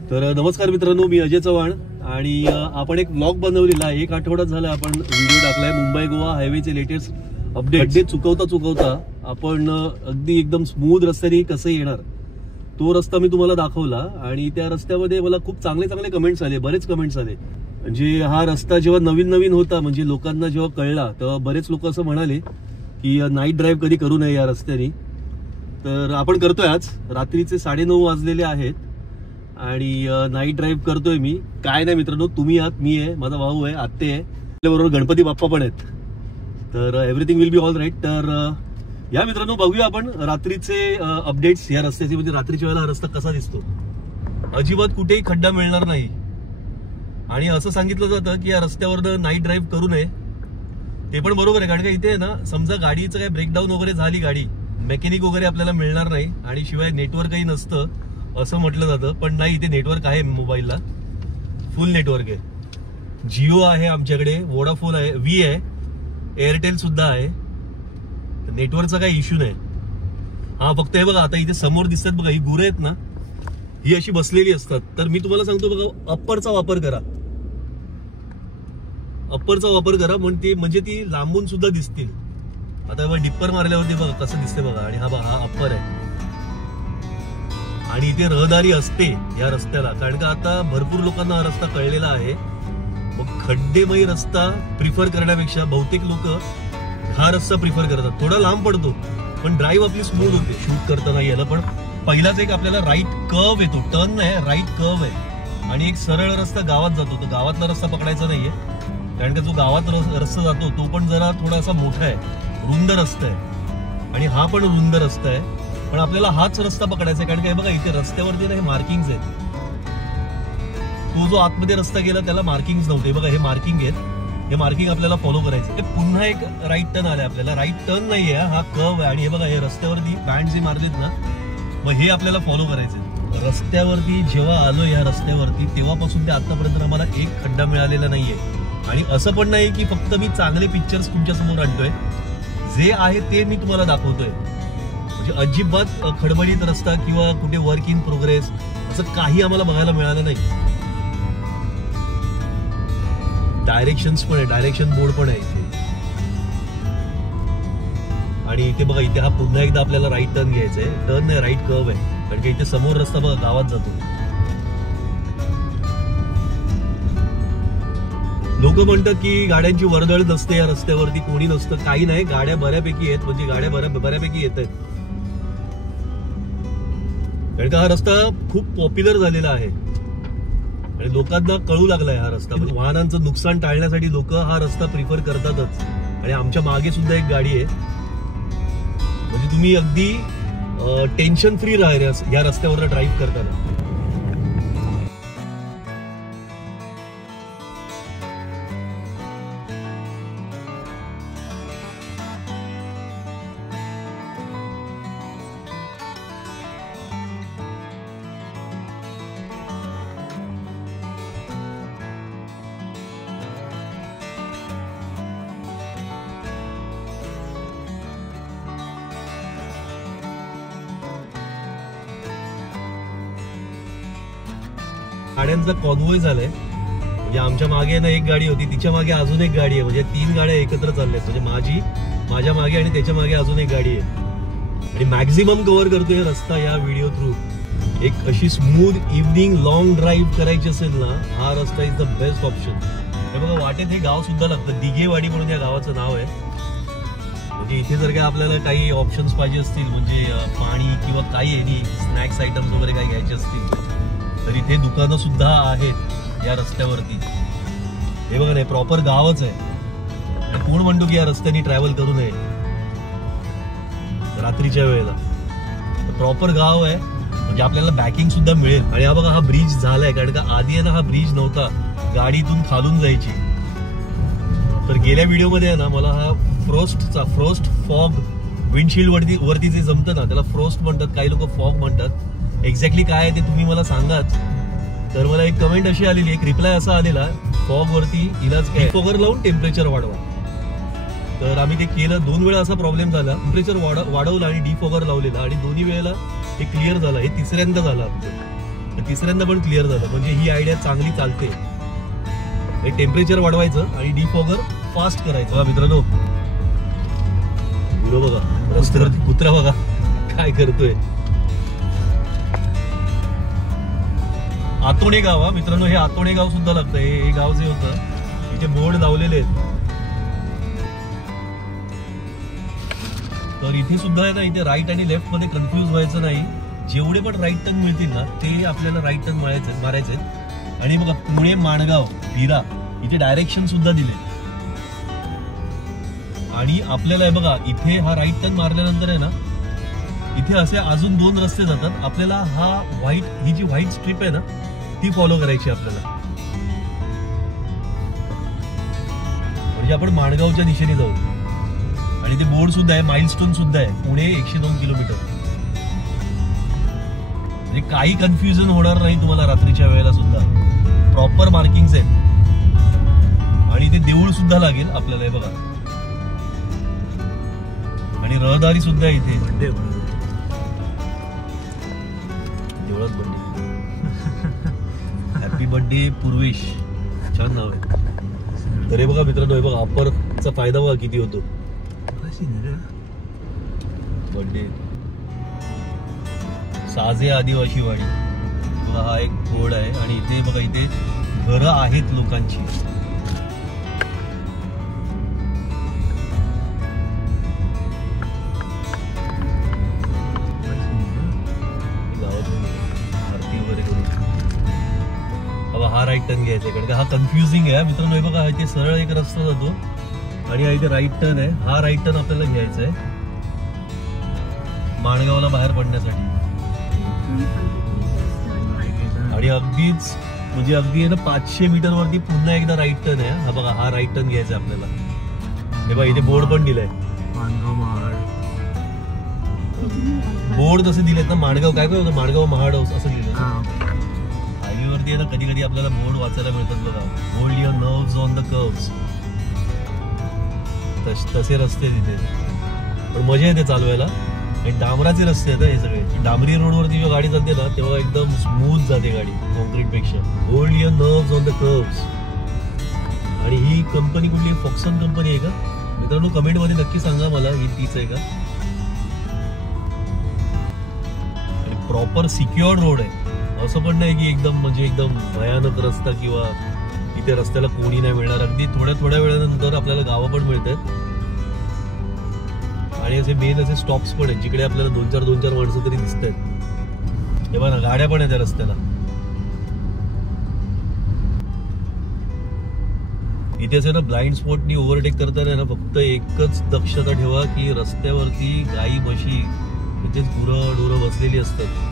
तर नमस्कार मित्रांनो, मी अजय चव्हाण आणि आपण एक व्लॉग बनवलेला आहे. एक आठवडा झाला आपण व्हिडिओ टाकलाय. मुंबई गोवा हायवेचे लेटेस्ट अपडेट चुकवता आपण अगदी एकदम स्मूथ रस्त्याने कसं येणार तो रस्ता मी तुम्हाला दाखवला आणि त्या रस्त्यामध्ये मला खूप चांगले कमेंट्स आले, बरेच कमेंट्स आले. म्हणजे हा रस्ता जेव्हा नवीन होता, म्हणजे लोकांना जेव्हा कळला तेव्हा बरेच लोक असं म्हणाले की नाईट ड्राईव्ह कधी करू नये या रस्त्याने. तर आपण करतोय. आज रात्रीचे 9:30 वाजलेले आहेत आणि नाईट ड्राईव्ह करतोय मी. काय नाही मित्रांनो, तुम्ही आहात, मी आहे, माझा भाऊ आहे, आत्ते आहे, त्याबरोबर गणपती बाप्पा पण आहेत. तर everything will be all right. तर या मित्रांनो, बघूया आपण रात्रीचे अपडेट्स या रस्त्याचे. म्हणजे रात्रीच्या वेळेला हा रस्ता कसा दिसतो. अजिबात कुठेही खड्डा मिळणार नाही आणि असं सांगितलं जातं की या रस्त्यावर नाईट ड्राईव्ह करू नये. ते पण बरोबर आहे, कारण का इथे आहे ना, समजा गाडीचं काही ब्रेकडाऊन वगैरे झाली, गाडी मेकॅनिक वगैरे आपल्याला मिळणार नाही आणि शिवाय नेटवर्कही नसतं असं म्हटलं जातं. पण नाही, इथे नेटवर्क आहे, मोबाईलला फुल नेटवर्क आहे. जिओ आहे आमच्याकडे, वोडाफोन आहे, वी आहे, एअरटेल सुद्धा आहे. नेटवर्कचा काही इश्यू नाही. हा फक्त हे बघा, आता इथे समोर दिसतात बघा, ही गुरं आहेत ना, ही अशी बसलेली असतात. तर मी तुम्हाला सांगतो बघा, अप्परचा वापर करा, अप्परचा वापर करा, म्हणजे ती लांबून सुद्धा दिसतील. आता बघा, डिप्पर मारल्यावरती बघा कसं दिसते बघा. आणि हा अप्पर आहे आणि इथे रहदारी असते या रस्त्याला, कारण का आता भरपूर लोकांना हा रस्ता कळलेला आहे. मग खड्डेमयी रस्ता प्रिफर करण्यापेक्षा बहुतेक लोक हा रस्ता प्रिफर करतात. थोडा लांब पडतो पण ड्राईव्ह आपली स्मूथ होते शूट करताना याला. पण पहिलाच एक आपल्याला राईट कर्व येतो, टर्न नाही, राईट कर्व आहे आणि एक सरळ रस्ता गावात जातो. तो गावातला रस्ता पकडायचा नाहीये, कारण का जो गावात रस्ता जातो तो पण जरा थोडासा मोठा आहे, रुंद रस्ता आहे आणि हा पण रुंद रस्ता आहे. पण आपल्याला हाच रस्ता पकडायचा आहे, कारण काय बघा, इथे रस्त्यावरती ना हे मार्किंग्स आहेत. तो जो आतमध्ये रस्ता गेला त्याला मार्किंग्स नव्हते, बघा हे मार्किंग आहेत. हे मार्किंग आपल्याला फॉलो करायचं. ते पुन्हा एक राईट टर्न आलाय आपल्याला. राईट टर्न नाहीये, हा कर्व आहे आणि हे बघा, हे रस्त्यावरती बँड जे मारलेत ना, मग हे आपल्याला फॉलो करायचे. रस्त्यावरती जेव्हा आलो या रस्त्यावरती, तेव्हापासून ते आतापर्यंत आम्हाला एक खड्डा मिळालेला नाहीये. आणि असं पण नाही की फक्त मी चांगले पिक्चर्स तुमच्या समोर आणतोय, जे आहे ते मी तुम्हाला दाखवतोय. म्हणजे अजिबात खडबडीत रस्ता किंवा कुठे वर्क इन प्रोग्रेस असं काही आम्हाला बघायला मिळालं नाही. डायरेक्शन्स पण आहे, डायरेक्शन बोर्ड पण आहे इथे. आणि इथे बघा, इथे हा पुन्हा एकदा आपल्याला राईट टर्न घ्यायचा आहे. टर्न नाही, राईट कर्व आहे, कारण की इथे समोर रस्ता बघा गावात जातो. लोक म्हणतात की गाड्यांची वर्दळ नसते या रस्त्यावरती, कोणी नसतं. काही नाही, गाड्या बऱ्यापैकी आहेत, म्हणजे गाड्या बऱ्यापैकी येत आहेत, कारण का हा रस्ता खूप पॉप्युलर झालेला आहे आणि लोकांना कळू लागलाय हा रस्ता. म्हणजे वाहनांचं नुकसान टाळण्यासाठी लोक हा रस्ता प्रिफर करतातच. आणि आमच्या मागे सुद्धा एक गाडी आहे, म्हणजे तुम्ही अगदी टेन्शन फ्री राहा या रस्त्यावर ड्राईव्ह करताना. गाड्यांचा कॉन्वॉय झालाय. म्हणजे आमच्या मागे ना एक गाडी होती, तिच्या मागे अजून एक गाडी आहे, म्हणजे 3 गाड्या एकत्र चालल्यात. म्हणजे माझ्या मागे आणि त्याच्या मागे अजून एक गाडी आहे. आणि मॅक्झिमम कव्हर करतोय रस्ता या व्हिडिओ थ्रू. एक अशी स्मूथ इव्हनिंग लॉंग ड्राईव्ह करायची असेल ना, हा रस्ता इज द बेस्ट ऑप्शन. हे बघा, वाटेत हे गाव सुद्धा लागतं, दिघेवाडी म्हणून या गावाचं नाव आहे. म्हणजे इथे जर काय आपल्याला काही ऑप्शन्स पाहिजे असतील, म्हणजे पाणी किंवा काही स्नॅक्स आयटम्स वगैरे काही घ्यायचे असतील, तर इथे दुकानं सुद्धा आहेत या रस्त्यावरती. हे बघा, नाही प्रॉपर गावच आहे. आणि कोण म्हणतो की या रस्त्याने ट्रॅव्हल करू नये रात्रीच्या वेळेला. प्रॉपर गाव आहे, म्हणजे आपल्याला बॅकिंग सुद्धा मिळेल. आणि हा बघा, हा ब्रिज झालाय, कारण का आधी आहे ना हा ब्रिज नव्हता, गाडीतून खालून जायची. तर गेल्या व्हिडिओमध्ये आहे ना, मला हा फ्रोस्ट फॉग विंडशील्ड वरती जे जमतं ना, त्याला फ्रोस्ट म्हणतात, काही लोक फॉग म्हणतात. एक्झॅक्टली काय आहे ते तुम्ही मला सांगाच. तर मला एक कमेंट अशी आलेली, एक रिप्लाय असा आलेला, फॉग वरती इलाज काय, डिफॉगर लावून टेम्परेचर वाढवा. तर आम्ही ते केलं. 2 वेळा असा प्रॉब्लेम झाला, टेम्परेचर वाढवलं आणि डिफॉगर लावलेला आणि दोन्ही वेळेला हे क्लिअर झालं. हे तिसऱ्यांदा झालं आमचं. तिसऱ्यांदा पण क्लिअर झालं. म्हणजे ही आयडिया चांगली चालते. हे टेम्परेचर वाढवायचं आणि डिफॉगर फास्ट करायचं. बघा मित्रांनो, बघा रस्त्यावरती कुत्रा बघा काय करतोय. आतोणे गाव, हा मित्रांनो, हे आतोणे गाव सुद्धा लागतं. हे गाव जे होतं इथे बोर्ड लावलेले आहेत. तर इथे सुद्धा आहे ना, इथे राईट आणि लेफ्ट मध्ये कन्फ्युज व्हायचं नाही. जेवढे पण राईट टर्न मिळतील ना ते आपल्याला राईट टर्न मारायचे. आणि बघा पुणे, माणगाव, भिरा इथे डायरेक्शन सुद्धा दिले. आणि आपल्याला बघा इथे हा राईट टर्न मारल्यानंतर आहे ना, इथे असे अजून 2 रस्ते जातात. आपल्याला ही जी व्हाईट स्ट्रीप आहे ना ती फॉलो करायची आपल्याला. म्हणजे आपण माणगावच्या दिशेने जाऊ. आणि ते बोर्ड सुद्धा आहे, माइलस्टोन सुद्धा आहे, पुणे 102 किलोमीटर. म्हणजे काही कन्फ्युजन होणार नाही तुम्हाला रात्रीच्या वेळेला सुद्धा. प्रॉपर मार्किंग्स आहेत. आणि ते देऊळ सुद्धा लागेल आपल्याला, हे बघा. आणि रहदारी सुद्धा आहे इथे. देवळात बर्थडे. हॅपी बर्थडे पूर्वेश, छान नाव आहे. तर हे बघा मित्रांनो, हे बघा अप्परचा फायदा बघा किती होतो. बर्थडे साजे आदिवासी वाडी बघा, हा एक बोर्ड आहे. आणि इथे बघा इथे घरं आहेत लोकांची. आरती वगैरे करून हा राईट टर्न घ्यायचा आहे, कारण का हा कन्फ्युजिंग आहे मित्रांनो. हे बघा इथे सरळ एक रस्ता जातो आणि हा इथे राईट टर्न आहे. हा राईट टर्न आपल्याला घ्यायचा आहे माणगावला बाहेर पडण्यासाठी. आणि अगदीच म्हणजे अगदी आहे ना 500 मीटर वरती पुन्हा एकदा राईट टर्न आहे. हा बघा, हा राईट टर्न घ्यायचा आपल्याला. हे बघा इथे बोर्ड पण दिलाय. बोर्ड तसे दिलेत ना, माणगाव काय होतं, माणगाव महाड असं लिहिलं. हायवेवरती आहे ना कधी कधी आपल्याला बोर्ड वाचायला मिळतात बघा. Hold your nerves on the curves. तसे रस्ते तिथे. पण मजा येते चालवायला. आणि डांबराचे रस्ते आहेत हे सगळे. डांबरी रोडवरती जेव्हा गाडी जाते ना तेव्हा एकदम स्मूथ जाते गाडी कॉन्क्रीट पेक्षा. Hold your nerves on the curves. आणि ही कंपनी कुठली, फॉक्सन कंपनी आहे का मित्रांनो? कमेंट मध्ये नक्की सांगा मला, ही तीच आहे का. आणि प्रॉपर सिक्युअर्ड रोड आहे. असं पण नाही की एकदम म्हणजे एकदम भयानक रस्ता किंवा इथे रस्त्याला कोणी नाही मिळणार. अगदी थोड्या वेळानंतर आपल्याला गावं पण मिळतात. आणि असे मेन असे स्टॉप्स पण आहेत जिकडे आपल्याला 2-4 माणसं तरी दिसत आहेत. हे बघा ना, गाड्या पण आहेत त्या रस्त्याला. इथेच आहे ना ब्लाइंड स्पॉटनी ओव्हरटेक करताना ना फक्त एकच दक्षता ठेवा की रस्त्यावरती गाई म्हशी इथेच गुरं बसलेली असतात.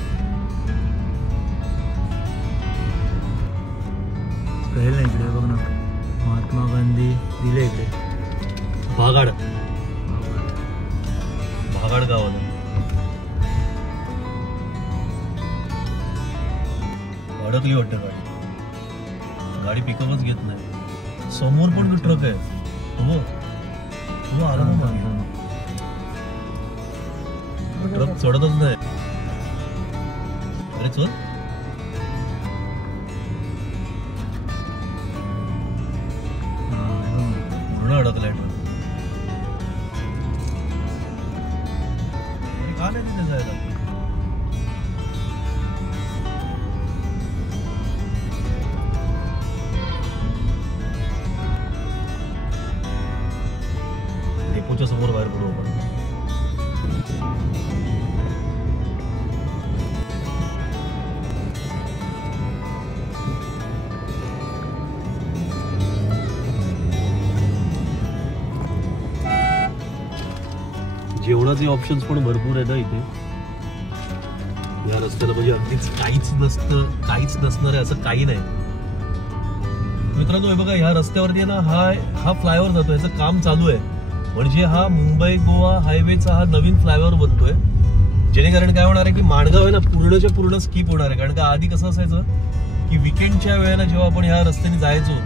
कळेल ना इकडे बघ ना, महात्मा गांधी दिले इकडे. भागाड गावाला अडकली वाटतं गाडी पिकअपच घेत नाही. समोर पण ट्रक आहे. हो आला ना मागे. ट्रक चढतच नाही. अरे चल, पूर्ण अडकलाय ट्रक. का नाही तिथे जायला? डेपोच्या समोर बाहेर पडू आपण. जेवणाचे ऑप्शन्स पण भरपूर आहेत इथे या रस्त्याला. म्हणजे अगदीच काहीच नसणार आहे असं काही नाही मित्रांनो. हे बघा, ह्या रस्त्यावरती ना हा फ्लायओव्हर जातो, याचं काम चालू आहे. म्हणजे हा मुंबई गोवा हायवेचा हा नवीन फ्लायओव्हर बनतोय. जेणेकरून काय होणार आहे की माणगाव आहे ना पूर्णच्या पूर्ण स्किप होणार आहे. कारण का आधी कसं असायचं की विकेंडच्या वेळेला जेव्हा आपण ह्या रस्त्याने जायचो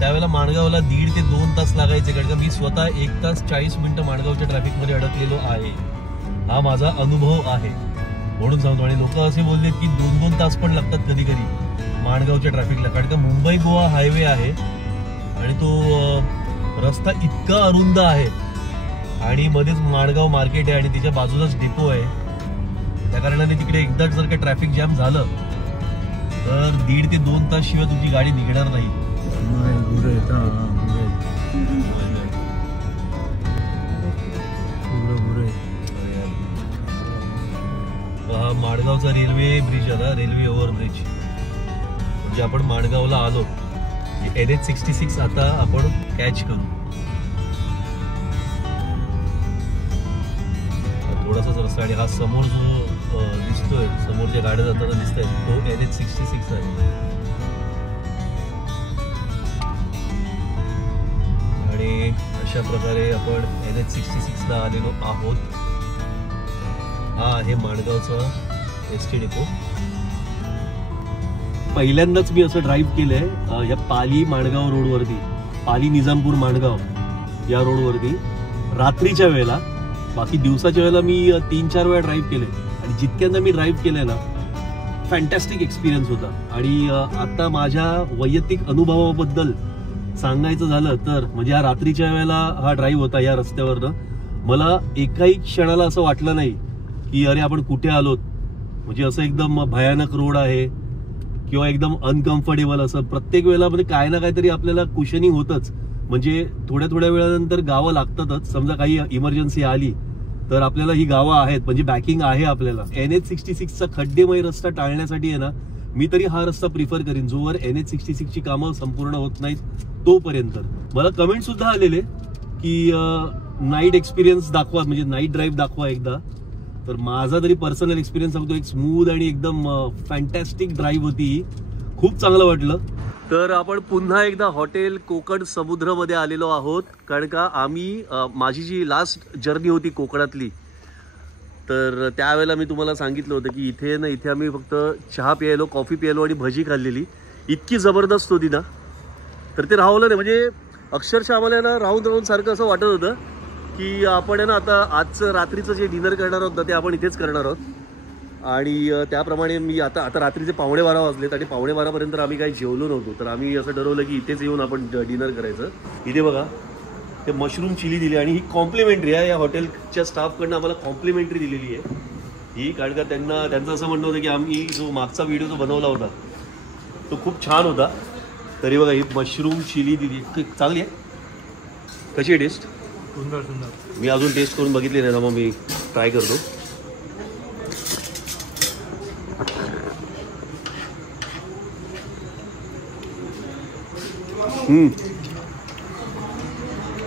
त्यावेळेला माणगावला 1.5 ते 2 तास लागायचे. कारण का मी स्वतः 1 तास 40 मिनिटं माणगावच्या ट्रॅफिकमध्ये अडकलेलो आहे. हा माझा अनुभव आहे. म्हणून सांगतो. आणि लोक असे बोललेत की 2-2 तास पण लागतात कधी कधी माणगावच्या ट्रॅफिकला, कारण का मुंबई गोवा हायवे आहे आणि तो रस्ता इतका अरुंद आहे आणि मध्येच माणगाव मार्केट आहे आणि त्याच्या बाजूलाच डिपो आहे. त्या कारणाने तिकडे एकदाच जर का ट्रॅफिक जॅम झालं तर 1.5 ते 2 तास शिवाय तुमची गाडी निघणार नाही. हा माणगावचा रेल्वे ब्रिज आहे ना, रेल्वे ओव्हरब्रिज. म्हणजे आपण माणगावला आलो, NH66 आता आपण कॅच करू. थोडासाच रस्ता आणि हा समोर जो दिसतोय, समोरच्या गाड्या जाताना दिसत आहेत, तो NH66 आहे. आणि अशा प्रकारे आपण NH66 ला आलेलो आहोत. हा आहे माणगावचा ST डेपो. पहिल्यांदाच मी असं ड्राईव्ह केलंय या पाली माणगाव रोडवरती, पाली निजामपूर माणगाव या रोडवरती रात्रीच्या वेळेला. बाकी दिवसाच्या वेळेला मी 3-4 वेळा ड्राईव्ह केले आणि जितक्यांदा मी ड्राईव्ह केलंय ना, फॅन्टॅस्टिक एक्सपिरियन्स होता. आणि आता माझ्या वैयक्तिक अनुभवाबद्दल सांगायचं झालं तर म्हणजे हा रात्रीच्या वेळेला हा ड्राईव्ह होता या रस्त्यावरनं. मला एकाही क्षणाला असं वाटलं नाही की अरे आपण कुठे आलोत. म्हणजे असं एकदम भयानक रोड आहे किंवा एकदम अनकम्फर्टेबल असं. प्रत्येक वेळेला म्हणजे काय ना काहीतरी आपल्याला कुशनिंग होतच. म्हणजे थोड्या वेळानंतर गावं लागतातच. समजा काही इमर्जन्सी आली तर आपल्याला ही गावं आहेत, म्हणजे बॅकिंग आहे आपल्याला. NH66 चा खड्डेमय रस्ता टाळण्यासाठी आहे ना, मी तरी हा रस्ता प्रिफर करीन जोवर NH66 ची कामं संपूर्ण होत नाहीत तोपर्यंत. मला कमेंट सुद्धा आलेले की नाईट एक्सपिरियन्स दाखवा, म्हणजे नाईट ड्राईव्ह दाखवा एकदा. तर माझा तरी पर्सनल एक्सपिरियन्स सांगतो, एक स्मूथ आणि एकदम फॅन्टॅस्टिक ड्राईव्ह होती. खूप चांगलं वाटलं. तर आपण पुन्हा एकदा हॉटेल कोकण समुद्रमध्ये आलेलो आहोत, कारण का आम्ही माझी जी लास्ट जर्नी होती कोकणातली, तर त्यावेळेला मी तुम्हाला सांगितलं होतं की इथे आम्ही फक्त चहा प्यायलो, कॉफी प्यायलो आणि भजी खाल्लेली. इतकी जबरदस्त होती ना, तर ते राहवलं नाही. म्हणजे अक्षरशः आम्हाला ना राहून सारखं असं वाटत होतं की आपण आहे ना आता आजचं रात्रीचं जे डिनर करणार आहोत ना ते आपण इथेच करणार आहोत. आणि त्याप्रमाणे मी आता रात्रीचे 12:15 वाजलेत आणि 12:15 आम्ही काही जेवलो नव्हतो. तर आम्ही असं ठरवलं की इथेच येऊन आपण डिनर करायचं. इथे बघा ते मशरूम चिली दिली आणि ही कॉम्प्लिमेंटरी आहे. या हॉटेलच्या स्टाफकडनं आम्हाला कॉम्प्लिमेंटरी दिलेली आहे ही, कारण का त्यांचं असं म्हणणं होतं की आम्ही जो मागचा व्हिडिओ जो बनवला होता तो खूप छान होता. तरी बघा ही मशरूम चिली दिली, चांगली आहे. कशी आहे टेस्ट? सुंदर. मी अजून टेस्ट करून बघितली नाही ना, मग मी ट्राय करतो.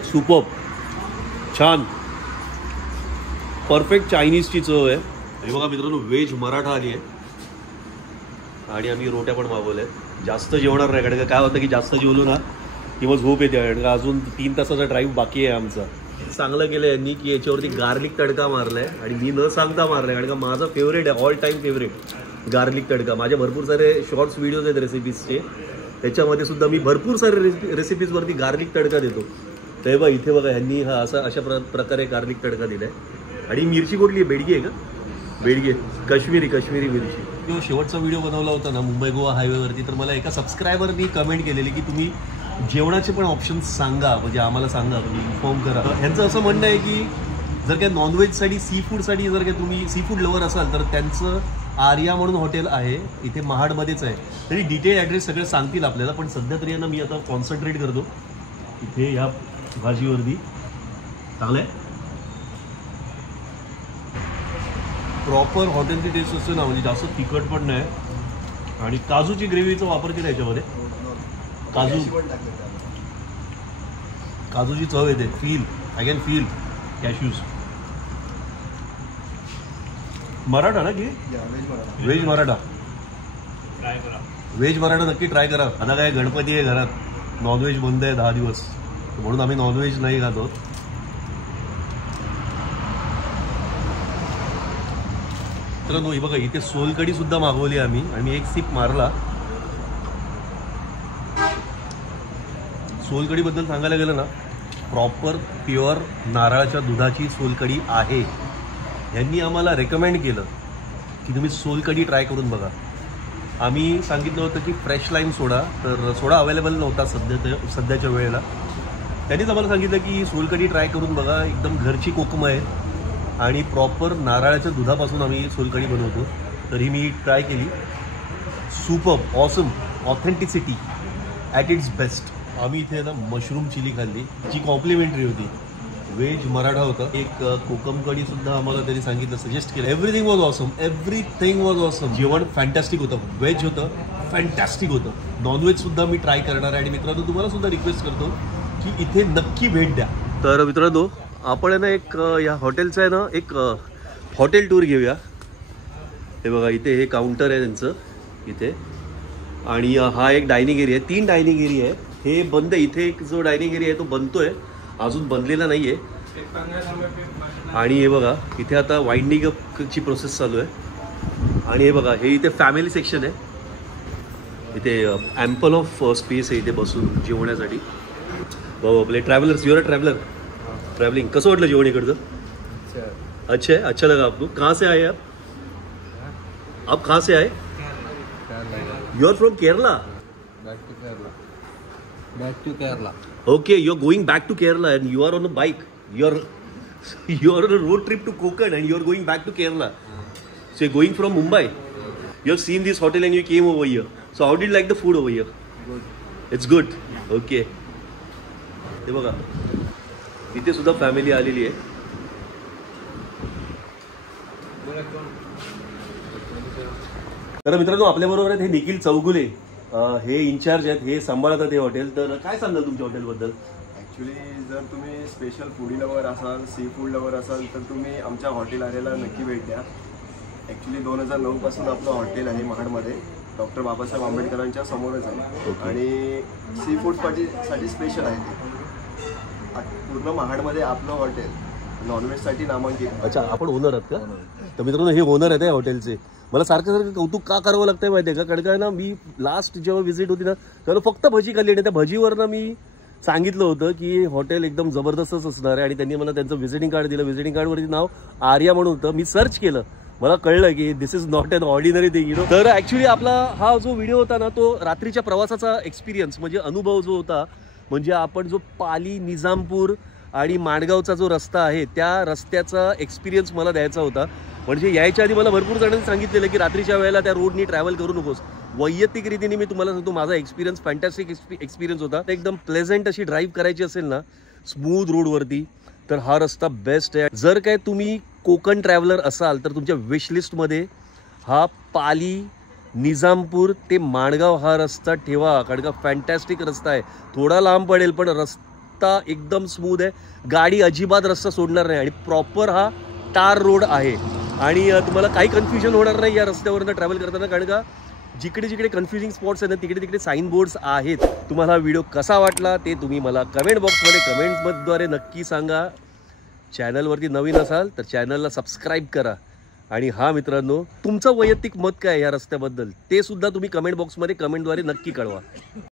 सुपर्ब, छान, परफेक्ट चायनीजची चव आहे. हे बघा मित्रांनो, व्हेज मराठा आली आहे आणि आम्ही रोट्या पण मागवल्या. जास्त जेवणार नाही, कारण काय होतं की जास्त जेवलो ना किंवा झोप येते, कारण का अजून 3 तासाचा ड्राईव्ह बाकी आहे आमचा. चांगलं केलं यांनी की याच्यावरती गार्लिक तडका मारलाय आणि मी न सांगता मारलाय, कारण का माझा फेवरेट आहे, ऑल टाइम फेवरेट गार्लिक तडका. माझे भरपूर सारे शॉर्ट्स व्हिडिओज आहेत रेसिपीजचे, त्याच्यामध्ये सुद्धा मी भरपूर सारे रेसिपीजवरती गार्लिक तडका देतो. तर बघा इथे बघा ह्यांनी हा अशा प्रकारे गार्लिक तडका दिलाय. आणि मिरची कुठली आहे? बेडगी आहे का? बेडगी, काश्मीरी मिरची. जो शेवटचा व्हिडिओ बनवला होता ना मुंबई गोवा हायवेवरती, तर मला एका सबस्क्रायबरनी कमेंट केलेली की तुम्ही जेवणाचे पण ऑप्शन्स सांगा, म्हणजे आम्हाला सांगा, म्हणजे इन्फॉर्म करा. ह्यांचं असं म्हणणं आहे की जर काय नॉनव्हेजसाठी, सी फूडसाठी जर काय तुम्ही सी फूड लवर असाल तर त्यांचं आर्या म्हणून हॉटेल आहे, इथे महाडमध्येच आहे. तरी डिटेल ॲड्रेस सगळं सांगतील आपल्याला, पण सध्या तरी ना मी आता कॉन्सन्ट्रेट करतो इथे ह्या भाजीवरती. चांगलं आहे, प्रॉपर हॉटेलची टेस्ट असते ना, म्हणजे जास्त तिखट पण नाही. आणि काजूची ग्रेव्हीचा वापर केला याच्यामध्ये, काजूची चव येते. I can feel cashews. Maratha ना की व्हेज मराठा? व्हेज मराठा नक्की ट्राय करा. आता काय गणपती आहे घरात, नॉनव्हेज बंद आहे 10 दिवस, म्हणून आम्ही नॉनव्हेज नाही खातो. तर हे बघा इथे सोलकढी सुद्धा मागवली आम्ही आणि मी एक सिप मारला. सोलकढीबद्दल सांगायला गेलं ना, प्रॉपर प्युअर नारळाच्या दुधाची सोलकढी आहे. यांनी आम्हाला रेकमेंड केलं की तुम्ही सोलकढी ट्राय करून बघा. आम्ही सांगितलं होतं की फ्रेश लाईम सोडा, तर सोडा अवेलेबल नव्हता सध्याच्या वेळेला. त्यांनीच आम्हाला सांगितलं की सोलकढी ट्राय करून बघा, एकदम घरची कोकम आहे आणि प्रॉपर नारळाच्या दुधापासून आम्ही सोलकढी बनवतो. तर ही मी ट्राय केली. Superb, awesome, authenticity at its best. आम्ही इथे ना मशरूम चिली खाल्ली, जी कॉम्प्लिमेंटरी होती. व्हेज मराठा होता. एक कोकम कढी सुद्धा आम्हाला त्यांनी सांगितलं, सजेस्ट केलं. Everything was awesome, everything was awesome. जेवण फॅन्टॅस्टिक होतं. व्हेज होतं, फॅन्टॅस्टिक होतं. नॉनव्हेज सुद्धा मी ट्राय करणार आहे. आणि मित्रांनो, तुम्हाला सुद्धा रिक्वेस्ट करतो की इथे नक्की भेट द्या. तर मित्रांनो, आपण आहे ना एक या हॉटेलचं आहे ना एक हॉटेल टूर घेऊया. हे बघा, इथे हे काउंटर आहे त्यांचं इथे, आणि हा एक डायनिंग एरिया आहे. 3 डायनिंग एरिया आहे. हे बंद आहे. इथे एक जो डायनिंग एरिया आहे तो बनतोय, अजून बनलेला नाही आहे. आणि हे बघा, इथे आता वाइंडिंग अपची प्रोसेस चालू आहे. आणि हे बघा, हे इथे फॅमिली सेक्शन आहे. इथे ॲम्पल ऑफ स्पेस आहे इथे बसून जेवण्यासाठी. भाऊ आपले travellers, your a traveller, travelling. कसं वाटलं जेवण इकडचं? अच्छा है, अच्छा लगा आपको? कहाँ से आए आप कहाँ से आए? You are from Kerala? Back to Kerala. Okay, you're going back to Kerala and you are on a bike. You're on a road trip to Konkan and you're going back to Kerala. So you're going from Mumbai. You have seen this hotel and you came over here. So how did you like the food over here? Good. It's good. Okay. हे बघा, इथे सुद्धा family आलेली आहे. तर मित्रांनो, आपल्याबरोबर आहेत हे निखिल चौगुले. हे इन्चार्ज आहेत, हे सांभाळतात हे हॉटेल. तर काय सांगाल तुमच्या हॉटेलबद्दल? ॲक्च्युली जर तुम्ही स्पेशल फूडी लवर असाल, सी फूड लवर असाल, तर तुम्ही आमच्या हॉटेल एरियाला नक्की भेट द्या. ॲक्च्युली 2009 पासून आपलं हॉटेल आहे महाडमध्ये, डॉक्टर बाबासाहेब आंबेडकरांच्या समोरच आहे. आणि सी फूडसाठी स्पेशल आहे ते. पूर्ण महाडमध्ये आपलं हॉटेल नॉनव्हेजसाठी नामांकित. अच्छा, आपण ओनर आहात का? तर मित्रांनो, हे ओनर आहेत या हॉटेलचे. मला सारखं कौतुक का करावं लागतंय माहिती आहे का? कारण काय ना, मी लास्ट जेव्हा व्हिजिट होती ना, तेव्हा फक्त भजी खाल्ली आणि त्या भजीवर ना मी सांगितलं होतं की हॉटेल एकदम जबरदस्तच असणार आहे. आणि त्यांनी मला त्यांचं व्हिजिटिंग कार्ड दिलं. व्हिजिटिंग कार्डवरती नाव आर्या म्हणून होतं. मी सर्च केलं, मला कळलं की this is not an ordinary thing, you know. तर ॲक्च्युली आपला हा जो व्हिडिओ होता ना, तो रात्रीच्या प्रवासाचा एक्सपिरियन्स म्हणजे अनुभव जो होता, म्हणजे आपण जो पाली, निजामपूर आणि माणगावचा जो रस्ता आहे, त्या रस्त्याचा एक्सपिरियन्स मला द्यायचा होता. म्हणजे यायच्या आधी मला भरपूर जणांनी सांगितलेलं की रात्रीच्या वेळेला त्या रोडनी ट्रॅव्हल करू नकोस. वैयक्तिक रीतीने मी तुम्हाला सांगतो, माझा एक्सपिरियन्स फॅन्टॅस्टिक एक्सपिरियन्स होता. एकदम प्लेझेंट अशी ड्राईव्ह करायची असेल ना स्मूथ रोडवरती, तर हा रस्ता बेस्ट आहे. जर काय तुम्ही कोकण ट्रॅव्हलर असाल तर तुमच्या विशलिस्टमध्ये हा पाली, निजामपूर ते माणगाव हा रस्ता ठेवा, कारण का फॅन्टॅस्टिक रस्ता आहे. थोडा लांब पडेल पण रस्ता एकदम स्मूथ आहे. गाडी अजिबात रस्ता सोडणार नाही आणि प्रॉपर हा टार रोड आहे. आणि तुम्हाला काही कन्फ्युजन होणार नाही या रस्त्यावरनं ट्रॅव्हल करताना, कारण का जिकडे जिकडे कन्फ्युजिंग स्पॉट्स आहेत ना, तिकडे तिकडे साईन बोर्ड्स आहेत. तुम्हाला हा व्हिडिओ कसा वाटला ते तुम्ही मला कमेंट बॉक्समध्ये कमेंट्सद्वारे नक्की सांगा. चॅनलवरती नवीन असाल तर चॅनलला सबस्क्राईब करा. आणि हा मित्रांनो, तुमचं वैयक्तिक मत काय या रस्त्याबद्दल ते सुद्धा तुम्ही कमेंट बॉक्समध्ये कमेंटद्वारे नक्की कळवा.